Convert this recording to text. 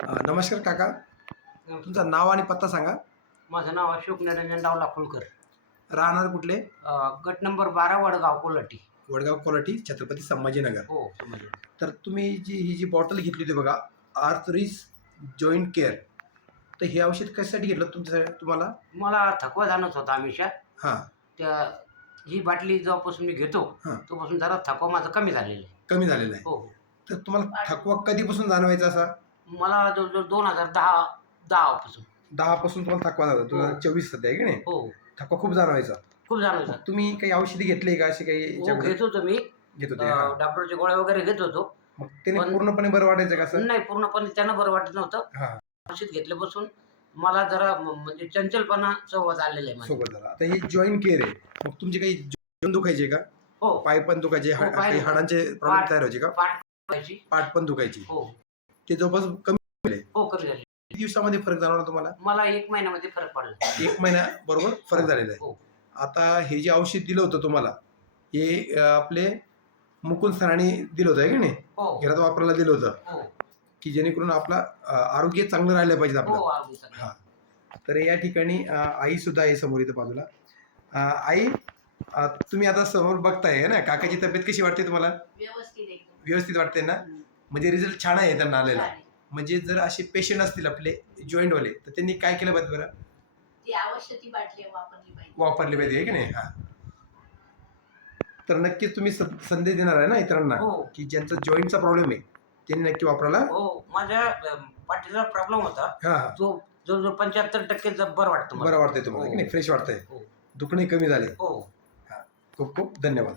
अ, नमस्कार काका. तुमचं नाव आणि पत्ता सांगा. माझं नाव अशोक निरंजन डाव लाखोलकर राहणार कुठले? अं, गट नंबर बारा वडगाव कोल्हाटी वडगाव कोलाटी छत्रपती संभाजीनगर. हो समजलं तर तुम्ही जी ही जी बॉटल घेतली होती बघा आर्थरिस जॉईंट केअर तर हे औषध कशासाठी घेतलं तुमच्या तुम्हाला? मला थकवा जाणवत होता हमेशा. हां. त्या ही बाटली जेव्हापासून मी घेतो हां. तेव्हापासून जरा थकवा माझा कमी झालेला आहे. कमी झालेलं आहे. हो. तर तुम्हाला थकवा कधीपासून जाणवायचा असा? मला जवळजवळ दोन हजार दहा दहापासून. दहापासून तुम्हाला थकवा जातो. दोन हजार चोवीस सध्या आहे की नाही? हो. थकवा खूप जाणवायचा. खूप जाणवत मग तुम्ही काही औषधी घेतली का अशी काही हो याच्यामध्ये? घेत होतो मी. घेत होते अं, हां. डॉक्टरच्या गोळ्या वगैरे घेत होतो. मग त्याने पण- पूर्णपणे बरं वाटायचं का असं? नाही पूर्णपणे त्यांना बरं वाटत नव्हतं. हां. औषध घेतल्यापासून मला जरा म- म्हणजे चंचलपणा संवाद आलेला आहे माझ्या. सोबत झाला. आता हे जॉईंट केअर आहे. मग तुमचे काही दुखायचे का? हो. पाय पण दुखायचे हा- हो, पाय काही हाडांचे प्रॉब्लेम तयार व्हायचे का? पाठ पाठ पण दुखायची. हो. ते जवळपास कमी हो कमी झाली. किती दिवसामध्ये फरक जाणवला तुम्हाला? मला एक महिन्यामध्ये फरक पडला. एक महिना बरोबर फरक झालेला आहे. हो. आता हे जे औषध दिलं होतं तुम्हाला हे अं, आपले मुकुंद सरांनी दिलं होतं आहे की नाही? हो. घरात वापरायला दिलं होतं. हो. की जेणेकरून आपला अं, आरोग्य चांगलं राहिलं पाहिजे हो आपलं चांगलं. हा. तर या ठिकाणी आई सुद्धा आहे समोर इथं बाजूला. अं, आई अं, तुम्ही आता समोर बघताय है ना? काकाची तब्येत कशी वाटते तुम्हाला? व्यवस्थित एकदम. व्यवस्थित वाटते ना? हम्म. म्हणजे रिझल्ट छान आहे त्यांना आलेला. म्हणजे जर असे पेशंट असतील आपले जॉईंटवाले तर त्यांनी काय केलं पाहिजे बरं? ती आवश्यक ती बाटली वापरली पाहिजे. वापरली पाहिजे आहे की नाही? हा. तर नक्कीच तुम्ही स- संदेश देणार आहे ना इतरांना? हो. की ज्यांचा जॉईंटचा प्रॉब्लेम आहे त्यांनी नक्की वापरायला? हो. माझ्या अं, पाठीचा प्रॉब्लेम होता. हा. हा. तो जवळजवळ पंच्याहत्तर टक्के बरं वाटतं मला. बरं वाटतंय तुम्हाला हो. की नाही? फ्रेश वाटतंय. हो. दुखणे कमी झाले. हो. खूप खूप धन्यवाद.